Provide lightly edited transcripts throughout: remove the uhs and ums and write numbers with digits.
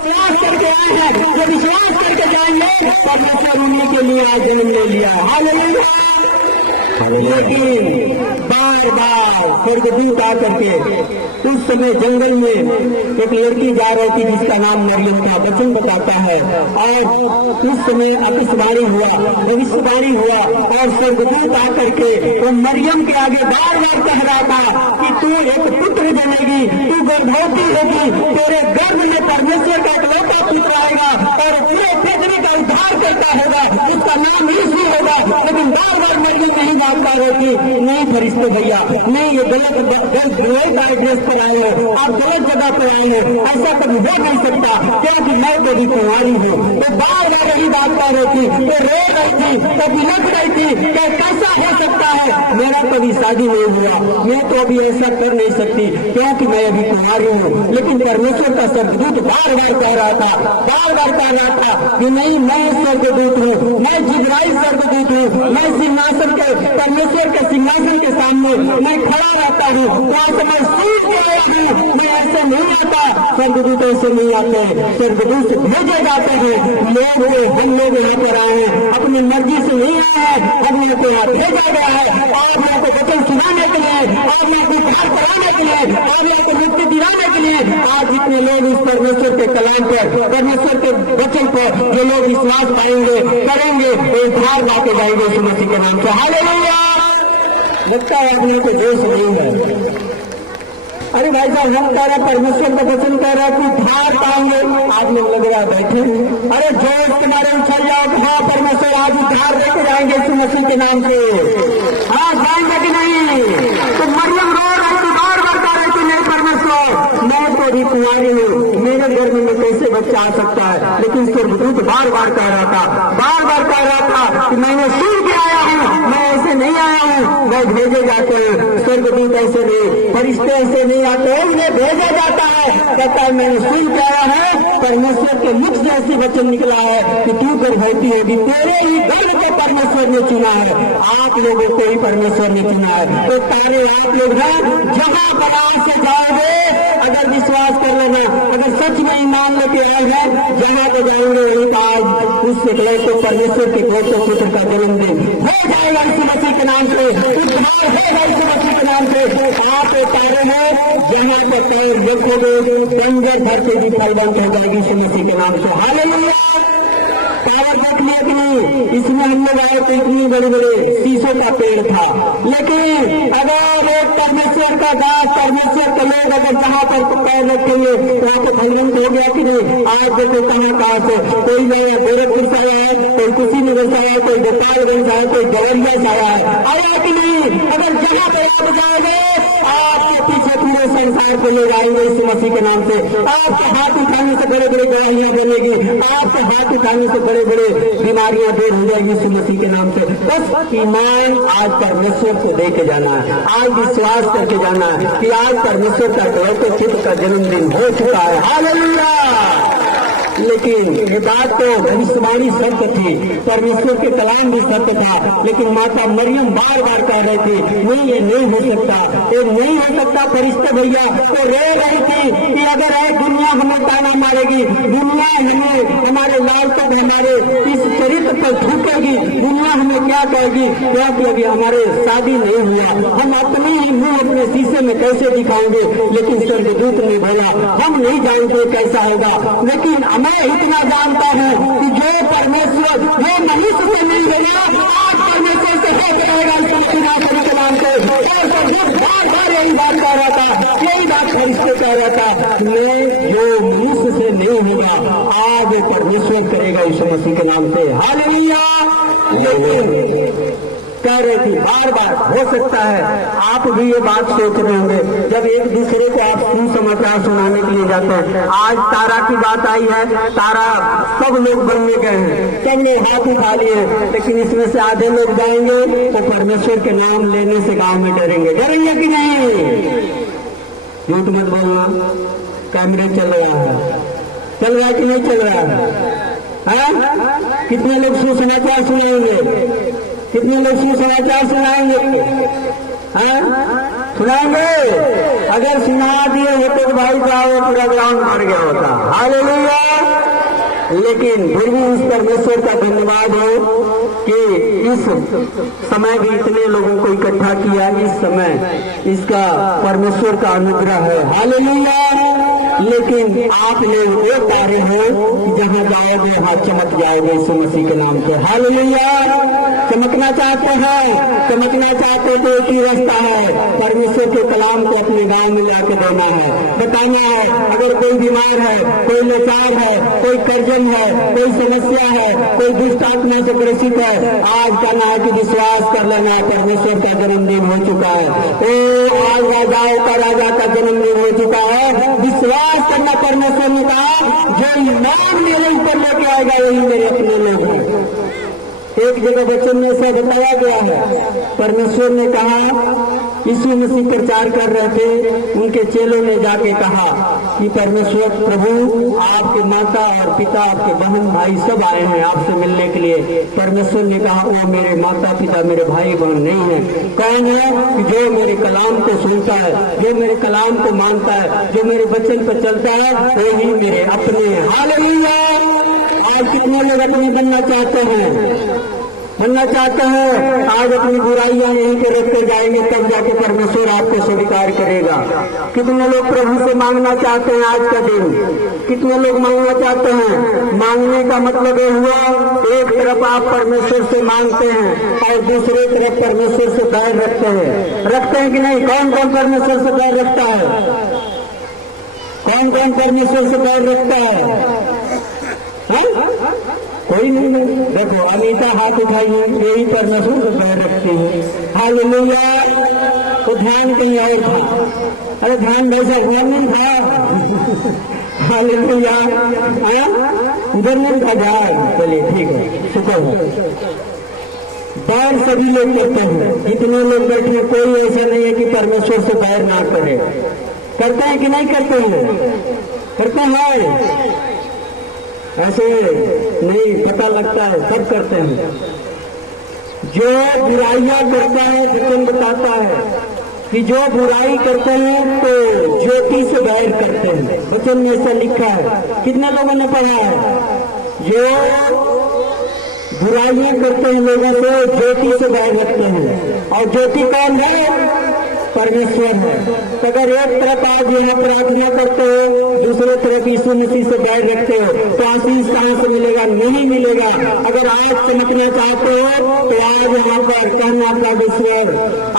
विश्वास करके आए हैं, जो विश्वास करके जाएंगे परमेश्वर उन्हीं के लिए आज जन्म ले लिया। हालेलुया। लेकिन बार बार स्वर्गदूत आकर के उस समय जंगल में एक लड़की जा रही थी जिसका नाम मरियम था, वचन बताता है। और उस समय आकाशवाणी हुआ, भविष्यवाणी हुआ और स्वर्गदूत आकर के वो मरियम के आगे बार बार कह रहा था कि तू एक पुत्र जनेगी, तू गर्भवती होगी, तेरे गर्भ में परमेश्वर का इकलौता पुत्र आएगा और पूरे पृथ्वी का उद्धार करता होगा, उसका नाम यीशु होगा। लेकिन बार बार मरियम नहीं जान पा रही थी। नहीं फरिश्ते भैया, नहीं, ये गलत एड्रेस पर आए हो, आप गलत जगह पर आए हो, ऐसा कभी हो नहीं सकता क्योंकि मैं तो भी कुंवारी हूँ। तो बार बार यही बात कर रही थी, तो रो रही थी, तो बिलख रही थी कि कैसा हो सकता है, मेरा कभी शादी नहीं हुआ, मैं तो अभी ऐसा कर नहीं सकती क्योंकि मैं अभी कुंवारी हूँ। लेकिन परमेश्वर का स्वर्गदूत बार बार कह रहा था कि नहीं, मैं स्वर्गदूत हूँ, मैं जिब्राइल स्वर्गदूत हूँ, मैं सिंहासन के परमेश्वर के सिंहासन के सामने मैं खड़ा रहता हूँ, वहाँ मैं सूझ के आया हूँ, मैं ऐसे नहीं आता। स्वर्गदूत ऐसे नहीं आते, स्वर्गदूत भेजे जाते हैं। हम लोग यहाँ पर आए हैं, अपनी मर्जी से नहीं आए हैं, हम लोग को यहाँ भेजा गया है आप लोगों को वचन सुनाने के लिए, आप लोगों को उद्धार कराने के लिए, आप लोगों को मुक्ति दिलाने के लिए। आज जितने लोग इस परमेश्वर के कलाम पर, परमेश्वर के वचन पर जो लोग विश्वास पाएंगे, करेंगे, वो उद्धार लाके जाएंगे यीशु मसीह के नाम से। हालेलुया। लगता है आप लोगों को जोश नहीं है। अरे भाई साहब, हम कह रहे परमेश्वर का वचन कह रहा है कि उद्धार पाएंगे, आप लोग लग रहा बैठे। अरे जोश तुम्हारे उछल जाओ कि हाँ परमेश्वर आज उद्धार देके जाएंगे यीशु मसीह के नाम से। हाँ, जाएंगे कि नहीं? तो मरियम रो रही थी, बार बार कह रही थी, नहीं परमेश्वर, मैं तो भी कुंवारी हूँ, मेरे घर में कैसे बच्चा आ सकता है। लेकिन स्वर्गदूत बार बार कह रहा था कि मैंने सुन के आया हूँ, मैं ऐसे नहीं आया हूँ, मैं भेजे जाते हैं। स्वर्गदूत ऐसे नहीं, फरिश्ते ऐसे नहीं आते, उन्हें भेजा जाता है। कहता है मैंने सुन के आया है, परमेश्वर के मुख से ऐसी वचन निकला है कि तू गर्भवती होगी, तेरे ही गर्भ को परमेश्वर ने चुना है, आप लोगों को ही परमेश्वर ने चुना है। तो तारे आप लोग हैं, जहाँ बनार से जाओगे, अगर विश्वास कर लेना, अगर सच में ईमान लेके आए हैं, जहाँ तो जाएंगे वहीं का आज उससे तो परमेश्वर के इकलौते पुत्र का जन्मदिन हो जाएगा यीशु मसीह के नाम से, उद्धार होगा यीशु मसीह के नाम से। आप तारे हैं, जहाँ पर पैर देखोगे, बंजर धरती भी फलवंत हो जाएगी यीशु मसीह के नाम से। हालेलुया। तारा देख लिया कि नहीं? इसमें हम लोग आए तो इतनी बड़े बड़े शीशों का पेड़ था, लेकिन अगर एक परमेश्वर का दास, परमेश्वर के लोग अगर जहाँ पर पैर रखेंगे वहाँ तो फलवंत हो गया कि नहीं? आज देखो कहाँ से कोई नया गोरखपुर से आया है, कोई कुशीनगर से आया है, कोई गोपालगंज से आया, कोई देवरिया से आया कि नहीं? अगर जहाँ पर आप जाओगे, आपके पीछे पूरे संसार को ले जाएंगे यीशु मसीह के नाम से। आपके हाथ उठाने से बड़े बड़े गवाहियां बनेगी, आपके हाथ उठाने से बड़े बड़े बीमारियां दूर हो जाएगी यीशु मसीह के नाम से। बस ईमान आज परमेश्वर को दे के जाना है, आज विश्वास करके जाना है कि आज परमेश्वर का इकलौते पुत्र का जन्मदिन हो चुका है। हालेलुया। लेकिन ये बात तो भविष्यवाणी सत्य थी, परमेश्वर के कलाम भी सत्य था, लेकिन माता मरियम बार बार कह रही थी नहीं, ये नहीं हो सकता, ये नहीं हो सकता। फरिश्ते भैया तो रो रही थी कि अगर है दुनिया हमें ताना मारेगी, दुनिया हमें, हमारे लाल तक हमारे इस चरित्र पर थूकेगी, दुनिया हमें क्या कहेगी क्योंकि अभी हमारे शादी नहीं हुआ, हम अपने ही मुंह अपने शीशे में कैसे दिखाएंगे। लेकिन स्वर्गदूत ने बोला हम नहीं जानते कैसा होगा, लेकिन मैं इतना जानता हूँ कि जो परमेश्वर वो मनुष्य से नहीं मिला, आज परमेश्वर से हो जाएगा के नाम से। बार बार यही बात कह रहा था, यही बात फरिश्ते कह रहा था, मैं जो मनुष्य से नहीं होगा आज परमेश्वर करेगा यीशु मसीह के नाम से। हालेलुया। कह रही थी बार बार, हो सकता है आप भी ये बात सोच रहे होंगे जब एक दूसरे को आप सुसमाचार सुनाने के लिए जाते हैं। आज तारा की बात आई है, तारा सब लोग बनने गए हैं, सब ने हाथ उठा लिए, लेकिन इसमें से आधे लोग जाएंगे तो परमेश्वर के नाम लेने से गांव में डरेंगे। डरेंगे कि नहीं? झूठ मत बोलना, कैमरे चल रहा है कि नहीं चल रहा है? कितने लोग सुसमाचार सुनाएंगे? कितने लोग सुसमाचार सुनाएंगे? सुनाएंगे? अगर सुना दिए होते तो भाई साहब पूरा ग्राउंड भर गया होता। हालेलुया। लेकिन फिर भी उस परमेश्वर का धन्यवाद हो कि इस समय भी इतने लोगों को इकट्ठा किया। इस समय इसका परमेश्वर का अनुग्रह है। हालेलुया। लेकिन आप लोग वो तारे हो कि जहाँ जाओगे वहाँ चमक जाओगे यीशु मसीह के नाम पे। हालेलुया। चमकना चाहते हैं, चमकना चाहते तो एक ही रास्ता है, परमेश्वर के कलाम को अपने गांव में लाके देना है, बताना है। अगर कोई बीमार है, कोई लाचार है, कोई कर्जन है, कोई समस्या है, कोई दुष्ट आत्मा से ग्रसित है, आज कहना है कि विश्वास कर लेना, परमेश्वर का जन्मदिन हो चुका है। आज राजाओं का राजा का जन्मदिन हो चुका है। विश्वास करना, परमेश्वर ने कहा जो ईमान मेरे ऊपर लेके आएगा वही मेरे अपने लोग हैं। एक जगह वचन में ऐसा बताया गया है, परमेश्वर ने कहा, यीशु मसीह प्रचार कर रहे थे, उनके चेलों ने जाके कहा कि परमेश्वर प्रभु आपके माता और पिता, आपके बहन भाई सब आए हैं आपसे मिलने के लिए। परमेश्वर ने कहा वो मेरे माता पिता, मेरे भाई बहन नहीं है। कौन है? जो मेरे कलाम को सुनता है, जो मेरे कलाम को मानता है, जो मेरे वचन पर चलता है, वही मेरे अपने हैं। हालेलुया। आज कितने लोग अपने बनना चाहते हैं, बनना चाहते हैं, आज अपनी बुराइयां यहीं पे रखते जाएंगे, तब जाके परमेश्वर आपको स्वीकार करेगा। कितने लोग प्रभु से मांगना चाहते हैं आज का दिन, कितने लोग मांगना चाहते हैं? मांगने का मतलब ये हुआ, एक तरफ आप परमेश्वर से मांगते हैं और दूसरे तरफ परमेश्वर से बैर रखते हैं कि नहीं? कौन कौन परमेश्वर से बैर रखता है? कौन कौन परमेश्वर से बैर रखता है? कोई नहीं। देखो अनीता हाथ उठाइए, यही परमेश्वर से बैर रखती है। हालेलुया। तो ध्यान कहीं और था। अरे ध्यान वैसा हुआ नहीं था। हालेलुया। उधर नहीं था ध्यान। चलिए ठीक है, शुक्र है। बैर सभी लोग करते हैं, जितने लोग बैठे, कोई ऐसा नहीं है कि परमेश्वर से बैर ना करे। करते हैं कि नहीं करते हैं? करते हैं। ऐसे नहीं पता लगता है, सब करते हैं। जो बुराइयां करता है, वचन बताता है कि जो बुराई करते हैं तो ज्योति से बैर करते हैं। वचन में ऐसा लिखा है। कितने लोगों ने पढ़ा है? जो बुराइयां करते हैं लोगों से, ज्योति से बैर रखते हैं। और ज्योति कौन है? परमेश्वर है। तो अगर एक तरफ आप यहाँ प्रार्थना करते हो, दूसरे तरफ यीशु मसीह से बैर रखते हो, तो आशीष कहाँ से मिलेगा? नहीं मिलेगा। अगर आज चमकना चाहते हो तो आज यहाँ पर कहना परमेश्वर,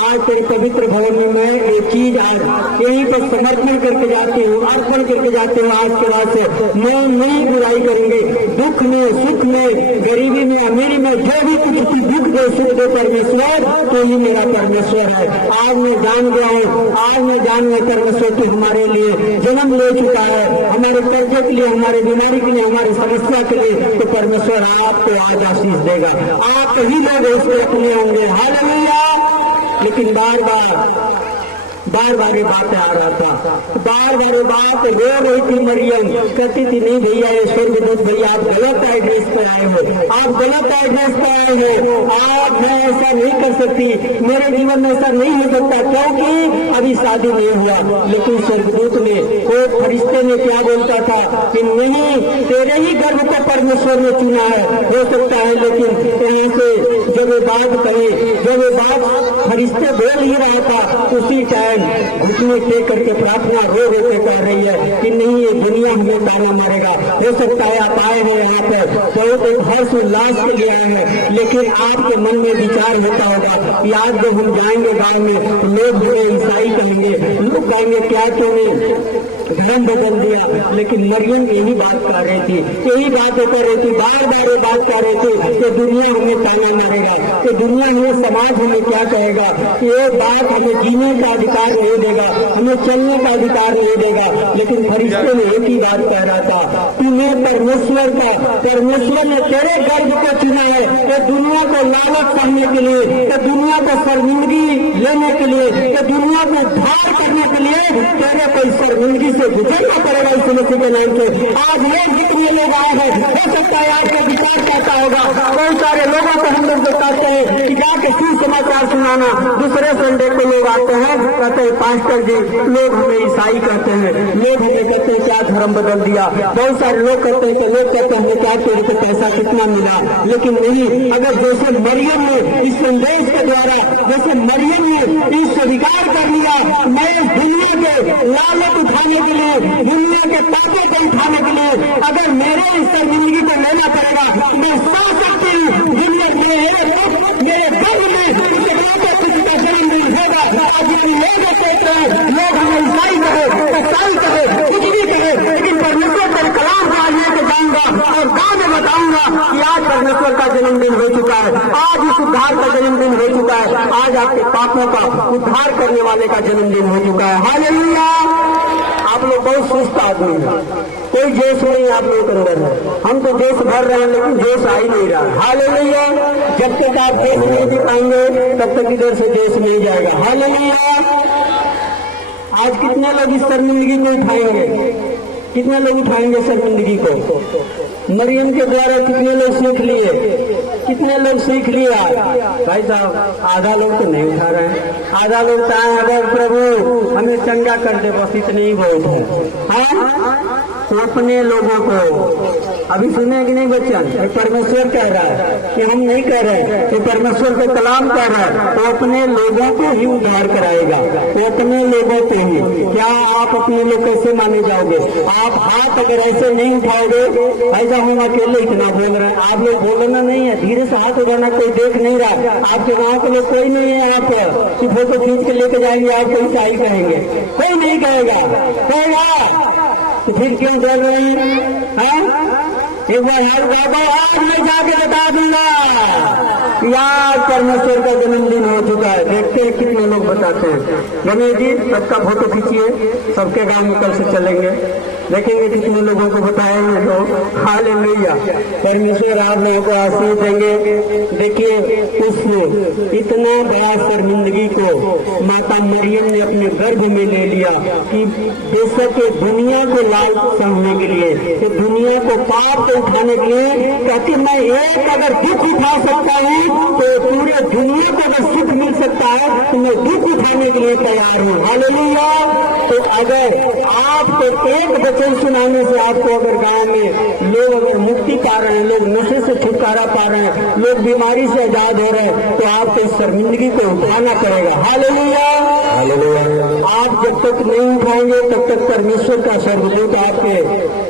आज तेरे पवित्र भवन में मैं एक चीज आज यहीं पर समर्पण करके जाती हूँ, अर्पण करके जाती हूँ। आज के बाद से मैं नहीं बुराई करेंगे। दुख में, सुख में, गरीबी में, अमीरी में, जो भी कुछ दुख दे, सुख दे परमेश्वर, तो ही मेरा परमेश्वर है। आज मैं जान गया हूँ, आज मैं जान गया परमेश्वर तो हमारे लिए जन्म ले चुका है, हमारे कर्जे के लिए, हमारे बीमारी के लिए, हमारी समस्या के लिए। तो परमेश्वर आपको आज आशीष देगा, आप ही लोग उसके अपने होंगे। हालेलुया। लेकिन बार बार ये बातें आ रहा था, बार बार बात रो रही थी मरियम, कहती थी नहीं भैया, ये स्वर्गदूत भैया आप गलत एड्रेस पर आए हो, आप गलत एड्रेस पर आए हो। आज मैं ऐसा नहीं कर सकती, मेरे जीवन में ऐसा नहीं हो सकता, क्योंकि अभी शादी नहीं हुआ। लेकिन स्वर्गदूत ने, वो फरिश्ते ने क्या बोलता था कि नहीं, तेरे ही गर्भ को परमेश्वर ने चुना है, हो सकता है। लेकिन यहाँ से जब ये बात कही, जब ये बात फरिश्ते बोल ही रहा था, उसी टाइम घुटने टेक करके प्रार्थना रो के कर रही है कि नहीं, ये दुनिया हमें ताना मारेगा। हो सकता है आप आए हैं यहाँ पे बहुत एक हर्ष उल्लास के लिए आए हैं, लेकिन आपके मन में विचार होता होगा कि आज जब हम जाएंगे गांव में तो लोग हमें ईसाई कहेंगे, लोग कहेंगे क्या तूने धर्म बदल दिया। लेकिन मरियम यही बात कर रही थी, यही बातें कर रही थी, बार बार ये बात कर रही थी कि दुनिया हमें ताना मारेगा, कि दुनिया हमें, समाज हमें क्या कहेगा, ये बात हमें जीने का अधिकार नहीं देगा, हमें चलने का अधिकार नहीं देगा। लेकिन फरिश्ते ने एक ही बात कह रहा था, तुम्हें परमेश्वर ने तेरे गर्भ को चुना है कि दुनिया को लालच करने के लिए, कि दुनिया को शर्मिंदगी लेने के लिए, कि दुनिया को धार करने के लिए तेरे को इस शर्मिंदगी से गुजरना पड़ेगा इस मसीह के नाम से। आज लोग जितने लोग आए हैं, हो सकता है आपका विचार कहता होगा, बहुत सारे लोगों को हम लोग बताते हैं कि जाके सुसमाचार सुनाना। दूसरे संडे को लोग आते हैं, कहते हैं पास्टर जी लोग हमें ईसाई कहते हैं, लोग हमें कहते हैं क्या धर्म बदल दिया। बहुत सारे लोग कहते हैं कि लोग कहते हैं क्या तेरे को पैसा कितना मिला, लेकिन नहीं। अगर जैसे मरियम ने इस संदेश के द्वारा, जैसे मरियम ने इस स्वीकार कर लिया, मैं इस दुनिया के लालच उठाने के लिए, दुनिया के ताकत को उठाने के लिए अगर मेरे इस शर्मिंदगी को लेना पड़ेगा, मैं सोच सकती हूँ दुनिया मेरे गर्भ में किसी का जन्मदिन होगा। आज यदि लोग कहते हैं, लोग हमें ईसाई कहे, कुछ भी कहे, लेकिन परमेश्वर का कलाम को आज लेके जाऊंगा और गाँव में बताऊंगा कि आज परमेश्वर का जन्मदिन हो चुका है, आज इस उद्धार का जन्मदिन हो चुका है, आज आपके पापों का उद्धार करने वाले का जन्मदिन हो चुका है। हालेलुया। आप लोग बहुत सुस्त आदमी हैं, कोई जोश नहीं आप लोग के अंदर है। हम तो जोश भर रहे हैं लेकिन जोश आ ही नहीं रहा। हालेलुया। जब तक आप जोश नहीं दे पाएंगे तब तक इधर से जोश नहीं जाएगा। हालेलुया। आज कितने लोग इस शर्मिंदगी को उठाएंगे, कितने लोग उठाएंगे शर्मिंदगी को? मरियम के द्वारा कितने लोग सीख लिए, कितने लोग सीख लिया? भाई साहब आधा लोग तो नहीं उठा रहे हैं, आधा लोग तो आए अगर प्रभु हमें चंगा कर दे, बस इतने ही बहुत है। तो अपने लोगों को अभी सुने कि नहीं बच्चन, परमेश्वर कह रहा है कि हम नहीं कह रहे, ये परमेश्वर का कलाम कह रहा है, तो अपने लोगों को ही उद्धार कराएगा, तो अपने लोगों को ही। क्या आप अपने लोग कैसे माने जाओगे? आप हाथ अगर ऐसे नहीं उठाओगे, ऐसा हम अकेले इतना बोल रहे हैं, आप लोग बोलना नहीं है, धीरे से हाथ उठाना, कोई देख नहीं रहा। आपके गाँव के लोग कोई नहीं है, आप कि फोटो खींच के लेके जाएंगे, आप कोई ईसाई कहेंगे, कोई नहीं कहेगा। तो फिर क्यों डर रही है? एक बार हर बाबा आज मैं जाके बता दूंगा यार परमेश्वर का जन्मदिन हो चुका है। देखते हैं कितने लोग बताते हैं। गणेश जी सबका फोटो खींचिए, सबके गांव में कल से चलेंगे, देखेंगे कितने लोगों को बताएंगे। तो हालेलुया। परमेश्वर आप लोगों को आशीष देंगे। देखिए उस इतना बड़ा शर्मिंदगी को माता मरियम ने अपने गर्भ में ले लिया कि बेशक दुनिया को लाल समझने के लिए, कि दुनिया को पाप से उठाने के लिए, कहती मैं एक अगर दुख उठा सकता हूँ तो पूरे दुनिया को अगर सुख मिल सकता है तो मैं दुख उठाने के लिए तैयार हूँ। हालेलुया। तो अगर आपको एक वचन सुनाने से आपको अगर गांव में लोग अगर मुक्ति पा रहे हैं, लोग नशे से छुटकारा पा रहे हैं, लोग बीमारी से आजाद हो रहे हैं, तो आपको इस शर्मिंदगी को उठाना पड़ेगा। हालेलुया। आप जब तक नहीं उठाएंगे तब तक परमेश्वर का स्वर्गदूत आपके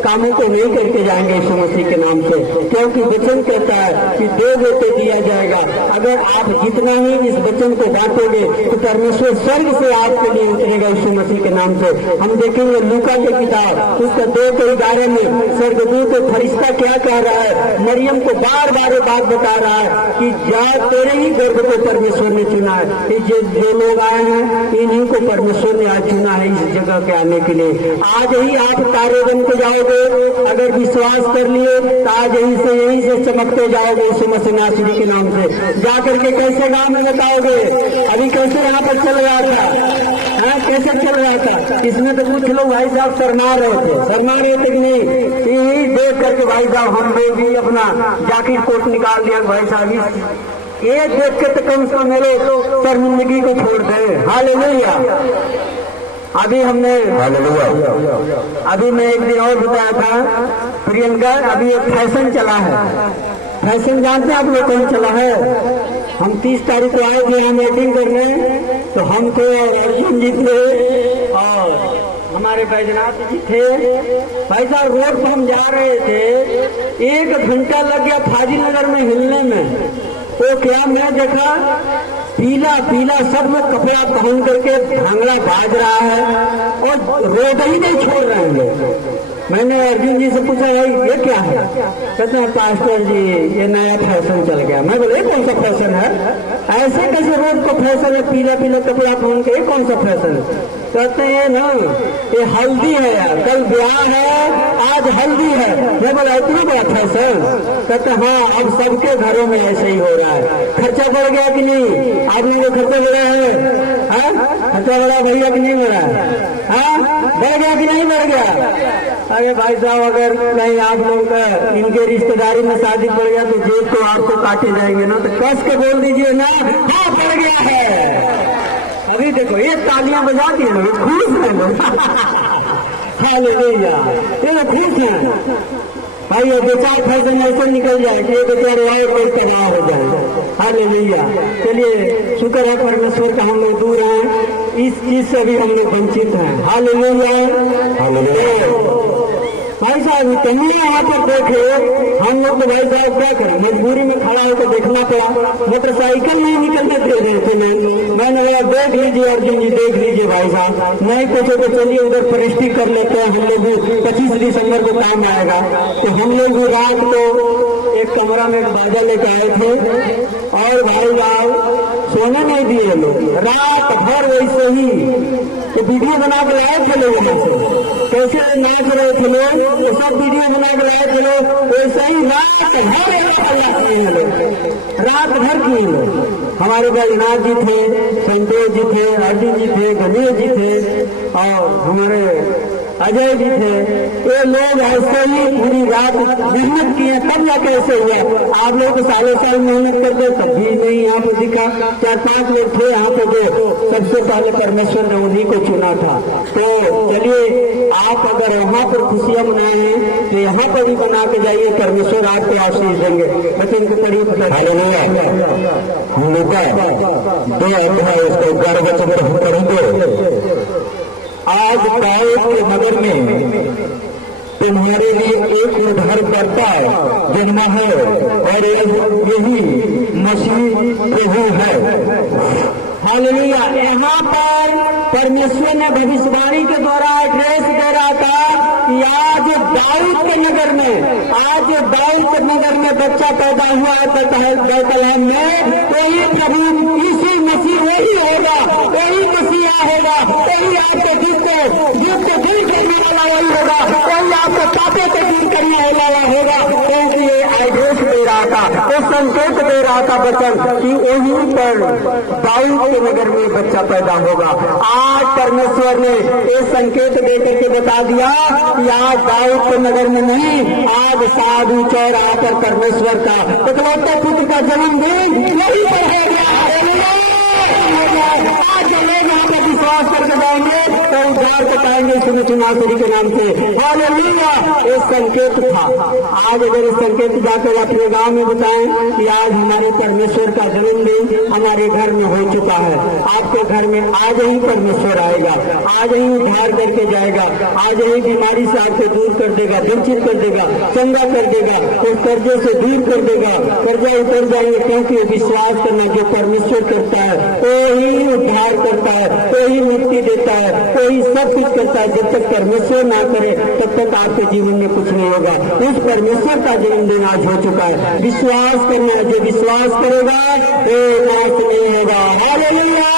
कामों को नहीं करके जाएंगे यीशु मसीह के नाम से, क्योंकि वचन कहता है कि दोगे तो दिया जाएगा। अगर आप जितना ही इस वचन को बांटोगे तो परमेश्वर स्वर्ग से आपके लिए उतरेगा यीशु मसीह के नाम से। हम देखेंगे लूका के किताब उसका 2:11 में स्वर्गदूत फरिश्ता क्या कह रहा है, मरियम को बार बार बात बता रहा है कि जा तेरे ही गर्भ को परमेश्वर ने चुना है। जो लोग आए हैं इन्हीं को परमेश्वर ने आज चुना है इस जगह के आने के लिए। आज ही आप तारे बन के जाओगे, अगर विश्वास कर लिए तो आज यहीं से चमकते जाओगे यीशु मसीह नासरी के नाम से। जाकर के कैसे गांव में बताओगे? अभी कैसे यहाँ पर चल रहा था, कैसे चल रहा था? इसमें तो कुछ लोग भाई साहब शर्मा रहे थे कि नहीं? यही देख करके भाई साहब हम लोग भी अपना जाकिर कोट निकाल दिया। भाई साहब ये देख के तो कम से कम मेरे शर्मिंदगी को छोड़ दे। हालेलुया। अभी हमने अभी मैं एक दिन और बताया था प्रियंका, अभी एक फैशन चला है। फैशन जानते हैं आप लोग कौन चला है? हम 30 तारीख को आए थे यहाँ मीटिंग करने, तो हम थे अर्जुन जी थे और हमारे बैजनाथ जी थे। भाई साहब रोड पर हम जा रहे थे, 1 घंटा लग गया फाजिल नगर में हिलने में। तो क्या मैं देखा पीला पीला सब लोग कपड़ा पहन करके भांगड़ा बाज रहा है और रोड ही नहीं छोड़ रहे हैं। मैंने अर्जुन जी से पूछा ये क्या है? कहते हैं पास्टर जी ये नया फैशन चल गया। मैं बोले कौन सा फैशन है? ऐसे कैसे रोड को फैशन है, पीला पीला कपड़ा पहन के कौन सा फैशन है? कहते हैं ना ये हल्दी है यार, कल ब्याह है आज हल्दी है। मैं बोला इतना बड़ा फैशन? कहते हाँ अब सबके घरों में ऐसे ही हो रहा है। खर्चा बढ़ गया कि नहीं? आदमी को खर्चा बढ़ा है? खर्चा बढ़ा भैया कि नहीं बढ़ा? बढ़ गया कि नहीं बढ़ गया? अरे भाई साहब अगर कहीं आप लोग का इनके रिश्तेदारी में शादी पड़ गया तो जेब तो आपको काटे जाएंगे ना, तो कस के बोल दीजिए ना हाँ बढ़ गया है। अभी देखो ये तालियां बजाती है लोग, खुश है लोग। हालेलुया, ये खुश है भाई। ये दो चार फैशन ऐसे निकल जाए कि ये बेचारे आए कोई तनाव हो जाए। हालेलुया। चलिए शुक्र है परमेश्वर का हम लोग दूर हैं, इस चीज से भी हम लोग वंचित हैं। Hallelujah hallelujah. भाई साहब इतने यहाँ पर देखे हम लोग तो भाई साहब क्या करें, मजबूरी में खड़ा होकर देखना पड़ा। मोटरसाइकिल नहीं निकलने दे रहे थे। मैंने बोला देख लीजिए अर्जुन जी, देख लीजिए भाई साहब, नहीं पूछे तो चलिए उधर परिस्थिति कर लेते हैं। हम लोग भी 25 दिसंबर को टाइम आएगा तो हम लोग भी रात को एक कमरा में एक बाजा लेके आए थे और भाई साहब सोने नहीं दिए लोग, रात भर वैसे ही तो वीडियो बना के लाए थे लोग। कैसे नाच रहे थे लोग, तो सब वीडियो बना के लाए थे लोग। वैसे ही रात भर किए लोग। हमारे बैजनाथ जी थे, संतोष जी थे, अर्जुन जी थे, गणेश जी थे और हमारे अजय जी थे। ये लोग ऐसे ही पूरी रात मेहनत किए तब जाके ऐसे हुआ। आप लोग तो सालों साल मेहनत करते तब भी नहीं यहाँ पे दिखा। 4-5 लोग थे यहाँ पे जो सबसे पहले परमेश्वर ने उन्हीं को चुना था। तो चलिए आप अगर वहाँ पर खुशियां मनाए हैं तो यहाँ पर भी बना के जाइए, परमेश्वर आपको आशीष देंगे। बच्चे इनको करीब हम लोग का 2 अध्याय इसको 11 वचन हम पढ़ेंगे। आज दाऊद के नगर में तुम्हारे लिए एक उद्धारकर्ता जन्मा है और यही मसीह प्रभु है। हालेलुया। यहाँ पर परमेश्वर ने भविष्यवाणी के द्वारा एड्रेस दे रहा था कि आज दाऊद के नगर में बच्चा पैदा हुआ बैतलहम में, वही प्रभु यीशु मसीह वही होगा, वही मसीहा होगा, वही आपके दुख को दूर करने वाला वही होगा, वही आपके पापे को दूर करने वाला होगा। क्योंकि ये एड्रेस दे रहा था, वो संकेत दे रहा था बचन कि वहीं पर दाऊद के नगर में बच्चा पैदा होगा। आज परमेश्वर ने ये संकेत देकर के बता दिया कि आज दाऊद के नगर में नहीं, आज साधु चौराहा पर परमेश्वर का इकलौते पुत्र का जन्मदिन यही पर है। आज लोग यहाँ पर विश्वास करके जाएंगे तो उद्धार बताएंगे सुनासरी के नाम से। हालेलुया। ये संकेत था। आज अगर इस संकेत जाकर अपने गांव में बताएं कि आज हमारे परमेश्वर का जन्मदिन हमारे घर में हो चुका है, आपके घर में आज ही परमेश्वर आएगा, आज ही उद्धार करके जाएगा, आज ही बीमारी से आपको दूर कर देगा, वंचित कर देगा, चंगा कर देगा, उस कर्जे से दूर कर देगा, कर्जा उतर जाएंगे। क्योंकि विश्वास करना जो परमेश्वर करता है वही उद्धार करता है, वही मुक्ति देता है, वही सब कुछ करता है। जब तक परमेश्वर ना करे तब तक आपके जीवन में कुछ नहीं होगा। उस परमेश्वर का जन्मदिन आज हो चुका है। विश्वास करना, जो विश्वास करेगा वो नाश नहीं होगा। हालेलुया।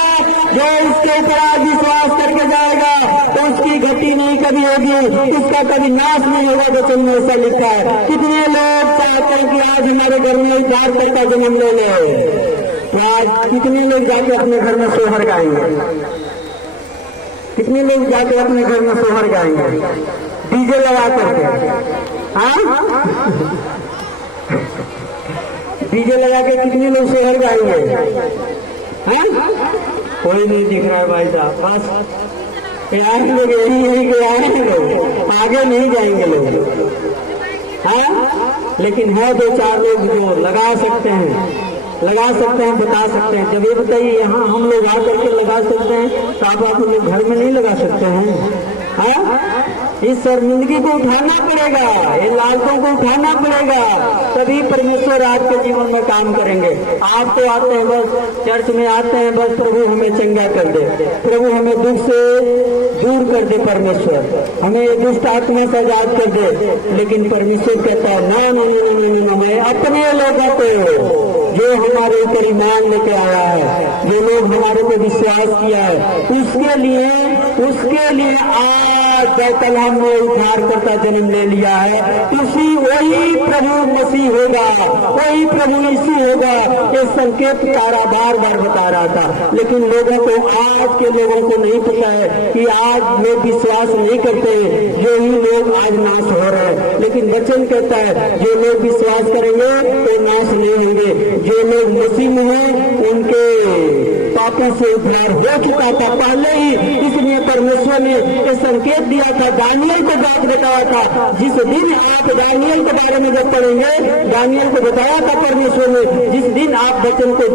जो इसके ऊपर आज विश्वास करके जाएगा तो उसकी गति नहीं कभी होगी, उसका कभी नाश नहीं होगा। वचन में ऐसा लिखा है। कितने लोग चाहते हैं कि आज हमारे घर में उद्धार करता जन्म ले ले, आज कितने लोग जाके अपने घर में सोहर गाएंगे? कितने लोग जाके अपने घर में सोहर गाएंगे डीजे लगा करके? डीजे लगा के कितने लोग सोहर गाएंगे? कोई नहीं दिख रहा है भाई साहब। बस यार लोग यही के आए लोग, आगे नहीं जाएंगे लोग। लेकिन है 2-4 लोग जो लगा सकते हैं, बता सकते हैं। जब ये बताइए यहाँ हम लोग आकर के लगा सकते हैं तो आप अपने घर में नहीं लगा सकते हैं। इस शर्मिंदगी को उठाना पड़ेगा, ये लालचों को उठाना पड़ेगा, तभी परमेश्वर आपके जीवन में काम करेंगे। आप तो आते हैं बस चर्च में आते हैं, बस प्रभु हमें चंगा कर दे, प्रभु हमें दुख से दूर कर दे, परमेश्वर हमें दुष्ट आत्मा से आजाद कर दे। लेकिन परमेश्वर कहता है ना, मैं अपने लोगों को जो हमारे ऊपर ईमान लेके आया है, जो लोग हमारे पे विश्वास किया है, उसके लिए आज बैतलहम में उद्धारकर्ता जन्म ले लिया है। वही प्रभु मसीह होगा, वही प्रभु यीशु होगा। ये संकेत तारा बार बार बता रहा था, लेकिन लोगों को, आज के लोगों को नहीं पता है कि आज लोग विश्वास नहीं करते, जो ही लोग आज नाश हो रहे हैं। लेकिन वचन कहता है जो लोग विश्वास करेंगे तो नाश नहीं होंगे। जो लोग मसीह में हैं उनके पापों से उद्धार हो चुका था पहले ही, इसलिए परमेश्वर ने ये संकेत दिया था, दानियल को बात बताया था। जिस दिन आप दानियल के बारे में जब पढ़ेंगे, दानियल को बताया था परमेश्वर ने, जिस दिन आप वचन को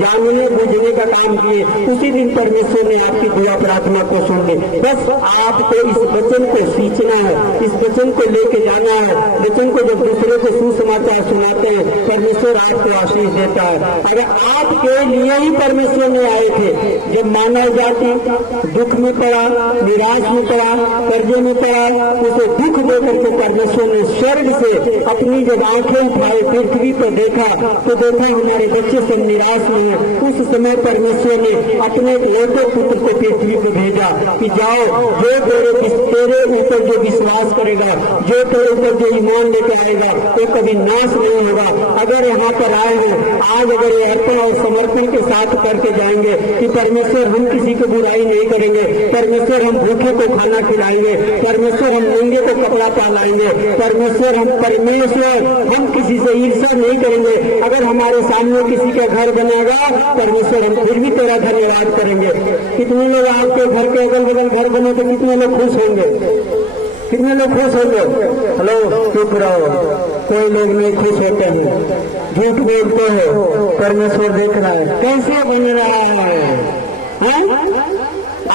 जानने बुझने का काम किए, उसी दिन परमेश्वर ने आपकी दुआ प्रार्थना को सुन ली। बस आपको इस वचन को सींचना है, इस वचन को लेके जाना है। वचन को जब दूसरे को सुसमाचार सुनाते हैं, परमेश्वर आपको आशीष देता है। अगर आपके लिए ही परमेश्वर ने आए थे, जब मानव जाति दुख में पड़ा, निराश में पड़ा, कर्जे में पड़ा, उसे दुख देकर के परमेश्वर ने स्वर्ग से अपनी जब आंखें उठाए, पृथ्वी पर देखा तो देखा हमारे बच्चे सब निराश में हैं। उस समय परमेश्वर ने अपने एक पुत्र को पृथ्वी को भेजा कि जाओ, जो तेरे ऊपर जो विश्वास करेगा, जो तेरे ऊपर जो ईमान लेकर आएगा, तो कभी नाश नहीं होगा। अगर यहाँ पर आए हैं आज, अगर ये अर्पण और समर्पण के साथ करके जाएंगे कि परमेश्वर हम किसी को बुराई नहीं करेंगे, परमेश्वर हम भूखे को खाना खिलाएंगे, परमेश्वर हम नंगे को कपड़ा पहनाएंगे, परमेश्वर हम किसी से ईर्ष्या नहीं करेंगे। अगर हमारे सामने किसी का घर बनेगा, परमेश्वर हम फिर भी तेरा धन्यवाद करेंगे। कितने लोग आपके घर के अगल बगल घर बने तो कितने लोग खुश होंगे? कितने लोग खुश होंगे? हेलो, चुप रहो, कोई लोग नहीं खुश होते हैं, झूठ बोलते हैं। परमेश्वर देख रहा है कैसे बन रहा है।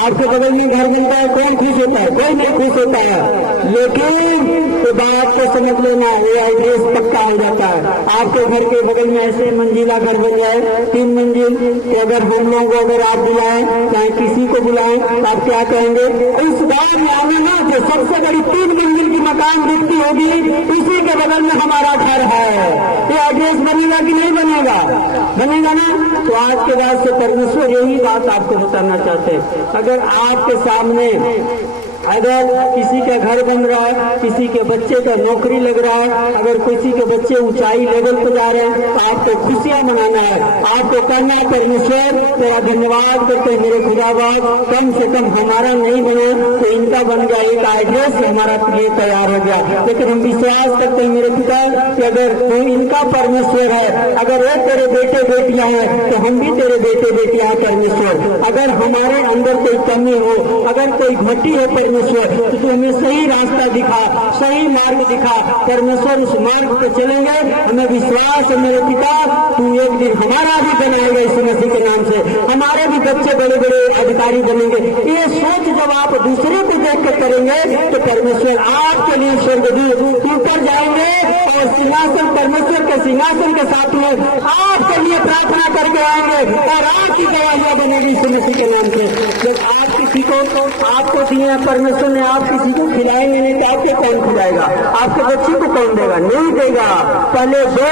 आपके बगल में घर बनता है, कौन खुश होता है? कोई नहीं खुश होता है। लेकिन तो बात को समझ लेना, ये एड्रेस पक्का हो जाता है। आपके घर के बगल में ऐसे मंजिला घर बन जाए, 3 मंजिल, तो अगर हम लोग अगर आप बुलाएं, चाहे किसी को बुलाएं, तो आप क्या कहेंगे? इस बार में हमें ना जो सबसे बड़ी 3 मंजिल की मकान दिखती होगी, उसी के बगल में हमारा घर है। ये एड्रेस बनेगा कि नहीं बनेगा? बनेगा ना। तो आज के बाद से परमेश्वर यही बात आपको बताना चाहते हैं। अगर आपके सामने अगर किसी का घर बन रहा है, किसी के बच्चे का नौकरी लग रहा है, अगर किसी के बच्चे ऊंचाई लेवल पर जा रहे हैं, तो आपको खुशियां मनाना है। आपको करना है, परमेश्वर तेरा धन्यवाद करते मेरे खुदाबाद, कम से कम हमारा नहीं बना तो इनका बन गया, एक एड्रेस हमारा लिए तैयार हो गया। लेकिन हम विश्वास करते हैं मेरे पिता कि अगर तू इनका परमेश्वर है, अगर वो तेरे बेटे बेटियां हैं, तो हम भी तेरे बेटे बेटियां हैं परमेश्वर। अगर हमारे अंदर कोई कमी हो, अगर कोई घटी है परमेश्वर, तो तू हमें सही रास्ता दिखा, सही मार्ग दिखा। परमेश्वर उस मार्ग पे चलेंगे, हमें विश्वास है मेरे पिता, तू एक दिन हमारा भी बनाएगा यीशु मसीह के नाम से। हमारे भी बच्चे बड़े बड़े अधिकारी बनेंगे। ये सोच जब आप दूसरे को देख कर करेंगे, तो परमेश्वर आपके लिए स्वर्गदूत ऊपर जाएंगे और सिंहासन, परमेश्वर के सिंहासन के साथ में आपके लिए प्रार्थना करके आएंगे और आपकी गवाहियां बनेगी यीशु मसीह के नाम से। जब आप किसी को आपको दिया परमेश्वर ने, आप किसी को खिलाएंगे नहीं तो आपको कौन खिलाएगा? आपके बच्चे को कौन देगा? नहीं देगा। पहले दो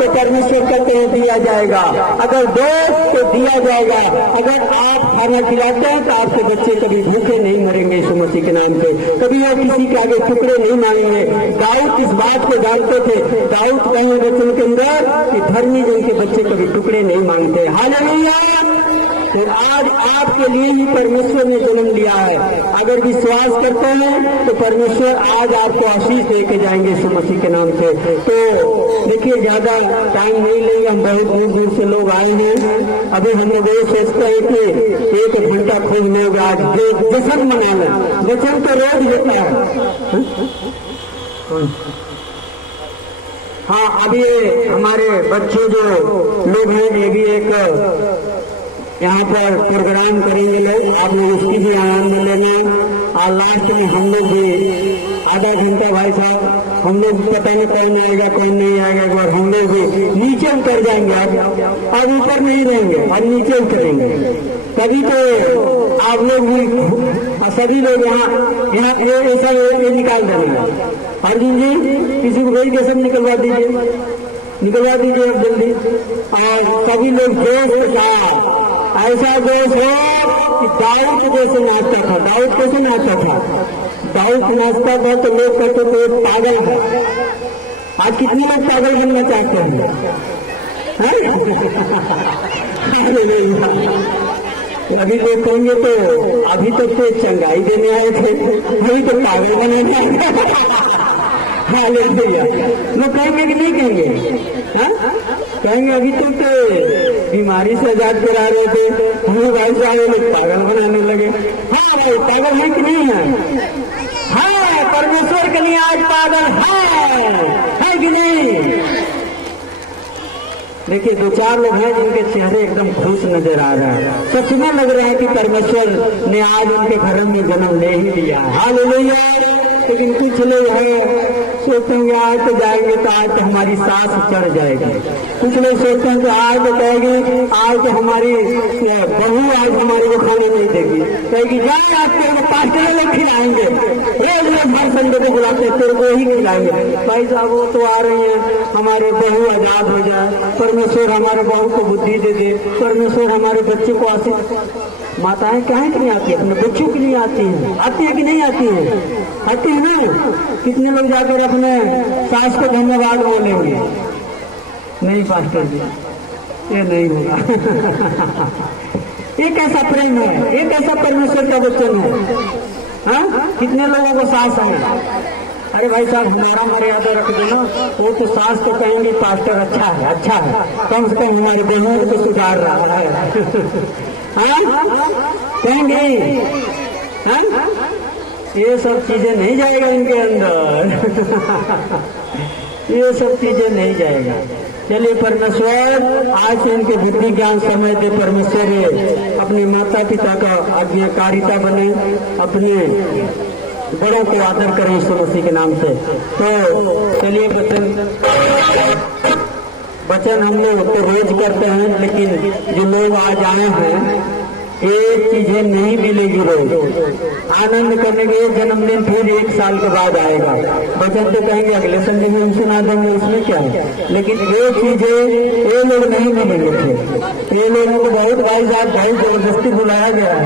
तो परमेश्वर कहते हैं दिया जाएगा, अगर दो तो दिया जाएगा। अगर आप खाना खिलाते हैं तो आपके बच्चे कभी भूखे नहीं मरेंगे यीशु मसीह के नाम से, कभी आप किसी के आगे टुकड़े नहीं मांगेंगे। दाऊद इस बात को जानते थे। दाऊद कहें वचन के अंदर कि धर्मी जन के बच्चे कभी टुकड़े नहीं मांगते। हालेलुया। तो आज आपके लिए ही परमेश्वर ने जन्म लिया है। अगर विश्वास करते हैं तो परमेश्वर आज आपको आशीष देके जाएंगे यीशु मसीह के नाम से। तो देखिए, ज्यादा टाइम नहीं लेंगे, हम बहुत दूर दूर से लोग आए हैं। अभी हम लोग ये सोचते हैं कि 1 घंटा खोज में आज जश्न मनाना, जश्न तो रोज होता है। हाँ, अभी हमारे बच्चे जो लोग हैं, ये भी एक यहाँ पर प्रोग्राम करेंगे लोग, आप लोग उसकी भी आनंद लेना। और लास्ट में हम लोग भी आधा घंटा, भाई साहब, हम लोग पता नहीं कौन आएगा कौन नहीं आएगा, एक बार हम लोग भी नीचे उतर जाएंगे। आज ऊपर नहीं रहेंगे, आज नीचे उतरेंगे, तभी तो आप लोग भी सभी लोग यहाँ ऐसा ये निकाल देंगे। अर्जुन जी, किसी को भेज के सब निकलवा दीजिए। निकलवा दीजिए अब जल्दी। और सभी लोग जोश के साथ, ऐसा जोश हो कि दाऊद जैसे नाचता था। दाऊद कैसे नाचता था? दाऊद नाचता था तो लोग कहते थे पागल है। आज कितने लोग पागल बनना चाहते हैं? अभी देखेंगे तो अभी तक तो चंगाई देने आए थे, अभी तो पागल बनाने आए। हालेलुया। लोग कहेंगे कि नहीं कहेंगे? कहेंगे अभी तक तो बीमारी से आजाद करा रहे थे, हमें भाई साहब लोग पागल बनाने लगे। हाँ भाई, पागल है कि नहीं है? हाँ, परमेश्वर के लिए आज पागल है कि नहीं? देखिए, दो चार लोग हैं जिनके चेहरे एकदम खुश नजर आ रहा है। सच में लग रहा है कि परमेश्वर ने आज उनके घर में जन्म ले ही लिया। हालेलुया। लेकिन कुछ लोग हैं सोचेंगे आज तो जाएंगे तो आज तो हमारी सांस चढ़ जाएगी। कुछ लोग सोचते हैं तो आज तो कहेगी आज तो हमारी बहू आज हमारी को खाने नहीं देगी, कहेगी जाए आज तेरे पास्टर लोग खिलाएंगे, रोज रोज हर संडे को बुलाते तेरे को ही खिलाएंगे। भाई साहब वो तो आ रहे हैं, हमारे बहू आजाद हो जाए, परमेश्वर हमारे बहू को बुद्धि दे दे, परमेश्वर हमारे बच्चे को आशीष। माताएं काहे के नहीं आती? अपने बच्चों के लिए आती हैं। आती है कि नहीं आती है? आती है ना? कितने लोग जाकर अपने सास को धन्यवाद बोलेंगे? नहीं पास्टर जी, ये नहीं होगा। ये कैसा प्रेम है? ये कैसा परमेश्वर का वचन है? हाँ, कितने लोगों को सास है? अरे भाई साहब, हमारा मर्यादा रख देना। वो तो सास तो कहेंगे पास्टर अच्छा है, अच्छा है, कम से कम हमारे बहनों को सुधार रहा है। कहेंगे ये सब चीजें नहीं जाएगा इनके अंदर। ये सब चीजें नहीं जाएगा। चलिए, परमेश्वर आज से इनके बुद्धि ज्ञान समय दे। परमेश्वर अपने माता पिता का आज्ञाकारिता बने, अपने बड़ों को आदर करें यीशु मसीह के नाम से। तो चलिए, वचन हम लोग तो रोज करते हैं, लेकिन जो लोग आज आए हैं एक चीजें नहीं मिलेगी रोज। आनंद करने के जन्मदिन फिर 1 साल के बाद आएगा। वचन तो कहेंगे अगले संडे में हम सुना देंगे, उसमें क्या है। लेकिन ये चीजें ये लोग नहीं मिलेंगे। ये लोगों को बहुत भाई साहब बहुत जबरदस्ती बुलाया गया है।